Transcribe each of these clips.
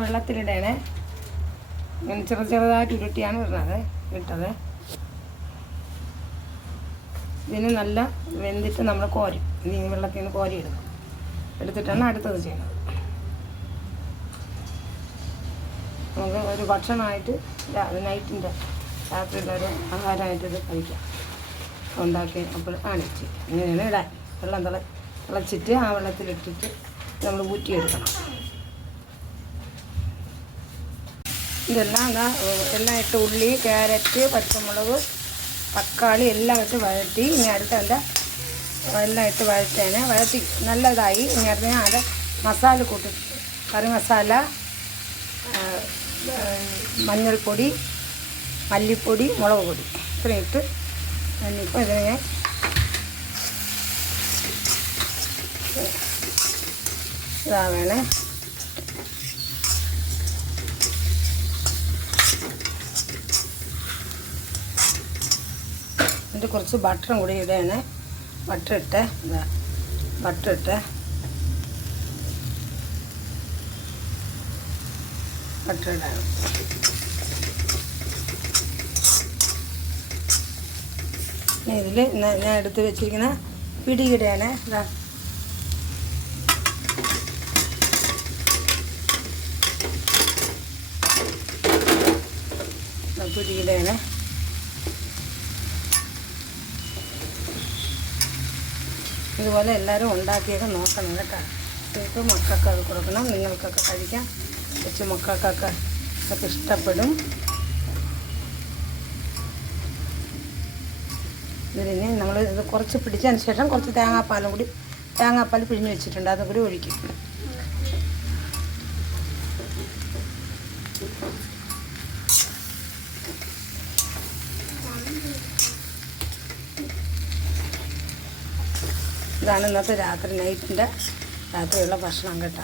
വെള്ളത്തിലിടണേ. ഇങ്ങനെ ചെറുതായിട്ട് ഉരുട്ടിയാണ് ഇട്ടത്. ഇതിന് നല്ല വെന്തിട്ട് നമ്മൾ കോരും. ഇനി വെള്ളത്തിൽ നിന്ന് കോരി എടുത്തിട്ടാണ് അടുത്തത് ചെയ്യുന്നത്. നമുക്ക് ഒരു ഭക്ഷണമായിട്ട് നൈറ്റിൻ്റെ രാത്രിയിലൊരു ആഹാരമായിട്ട് ഇത് കഴിക്കാം. ഉണ്ടാക്കി അപ്പോൾ കാണിച്ച് ഇങ്ങനെയാണ് ഇടാൻ. വെള്ളം തിളച്ചിട്ട് ആ വെള്ളത്തിലിട്ടിട്ട് നമ്മൾ ഊറ്റിയെടുക്കണം. ഇതെല്ലാം എല്ലാം ഇട്ട് ഉള്ളി, ക്യാരറ്റ്, പച്ചമുളക്, തക്കാളി എല്ലാം ഇട്ട് വഴറ്റി. ഇനി അടുത്ത എല്ലാം ഇട്ട് വഴറ്റി നല്ലതായി. ഇനി അടുത്ത അത് മസാല കൂട്ടി, കറി മസാല, മഞ്ഞൾപ്പൊടി, മല്ലിപ്പൊടി, മുളക് പൊടി ഇത്രയും ഇട്ട് ഇപ്പോൾ ഇതിനെ ഇതാവേണേ. എന്നിട്ട് കുറച്ച് ബട്ടറും കൂടി ഇടണേ. ബട്ടറിട്ട് ഇടണം. ഇതിൽ ഞാൻ എടുത്ത് വെച്ചിരിക്കുന്ന പിടിയിടണേ. പിടിയിടണേ. ഇതുപോലെ എല്ലാവരും ഉണ്ടാക്കിയൊക്കെ നോക്കണം കേട്ടോ. ഇപ്പോൾ മക്കൾക്ക് അത് കൊടുക്കണം. നിങ്ങൾക്കൊക്കെ കഴിക്കാം. കൊച്ചു മക്കൾക്കൊക്കെ ഇഷ്ടപ്പെടും. ഇതിന് നമ്മൾ ഇത് കുറച്ച് പിടിച്ചതിന് ശേഷം കുറച്ച് തേങ്ങാപ്പാൽ പിഴിഞ്ഞ് വെച്ചിട്ടുണ്ട്, അതും കൂടി ഒഴിക്കും. ഇതാണ് ഇന്നത്തെ രാത്രിയുള്ള ഭക്ഷണം കേട്ടോ.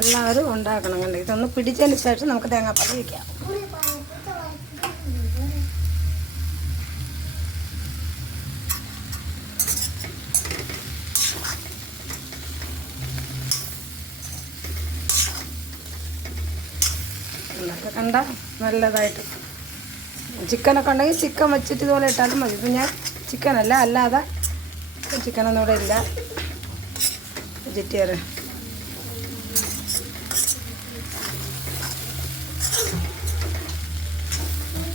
എല്ലാവരും ഉണ്ടാക്കണം കണ്ടോ. ഇതൊന്ന് പിടിച്ചതിന് ശേഷം നമുക്ക് തേങ്ങാപ്പാൽ ഒഴിക്കാം. എന്നൊക്കെ കണ്ട നല്ലതായിട്ട്. ചിക്കനൊക്കെ ഉണ്ടെങ്കിൽ ചിക്കൻ വെച്ചിട്ട് ഇതുപോലെ ഇട്ടാലും മതി. ഇപ്പം ഞാൻ ചിക്കനല്ല, അല്ലാതെ ചിക്കനൊന്നും ഇവിടെ ഇല്ല. വെജിറ്റേറിയൻ.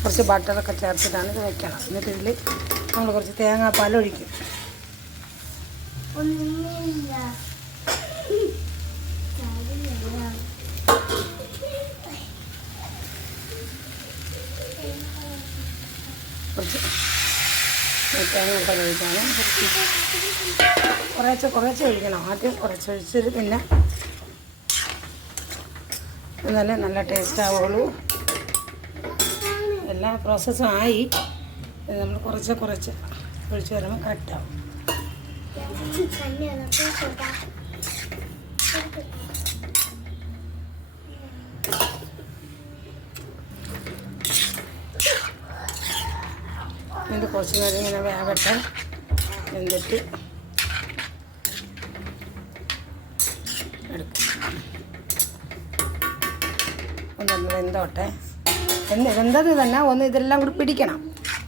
കുറച്ച് ബട്ടറൊക്കെ ചേർത്തിട്ടാണ് ഇത് വയ്ക്കണം. എന്നിട്ട് ഇതിൽ നമ്മൾ കുറച്ച് തേങ്ങാപ്പാൽ ഒഴിക്കും. കുറച്ച് തേങ്ങാപ്പാൽ ഒഴിക്കണം. കുറച്ച് ഒഴിക്കണം. ആദ്യം കുറച്ച് ഒഴിച്ചിട്ട് പിന്നെ എന്നാലേ നല്ല ടേസ്റ്റ് ആവുള്ളൂ. എല്ലാ പ്രോസസ്സും ആയി. നമ്മൾ കുറച്ച് ഒഴിച്ച് വരുമ്പോൾ കറക്റ്റാവും. ഇത് കുറച്ച് നേരം ഇങ്ങനെ വേവട്ടെ. എന്നിട്ട് എടുക്കും. ഒന്ന് വെന്തോട്ടെ. വെന്തത് തന്നെ ഒന്ന് ഇതെല്ലാം കൂടി പിടിക്കണം.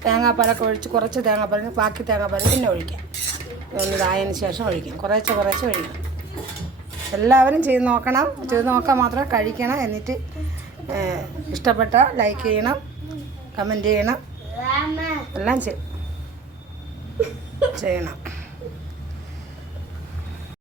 തേങ്ങാപ്പാലൊക്കെ ഒഴിച്ച് കുറച്ച് തേങ്ങാപ്പാൽ, ബാക്കി തേങ്ങാപ്പാൽ പിന്നെ ഒഴിക്കാം. ഒന്ന് ഇതായതിന് ശേഷം ഒഴിക്കാം. കുറച്ച് ഒഴിക്കണം. എല്ലാവരും ചെയ്ത് നോക്കാൻ മാത്രമേ കഴിക്കണം. എന്നിട്ട് ഇഷ്ടപ്പെട്ട ലൈക്ക് ചെയ്യണം, കമൻറ്റ് ചെയ്യണം, എല്ലാം ചെയ്യണം.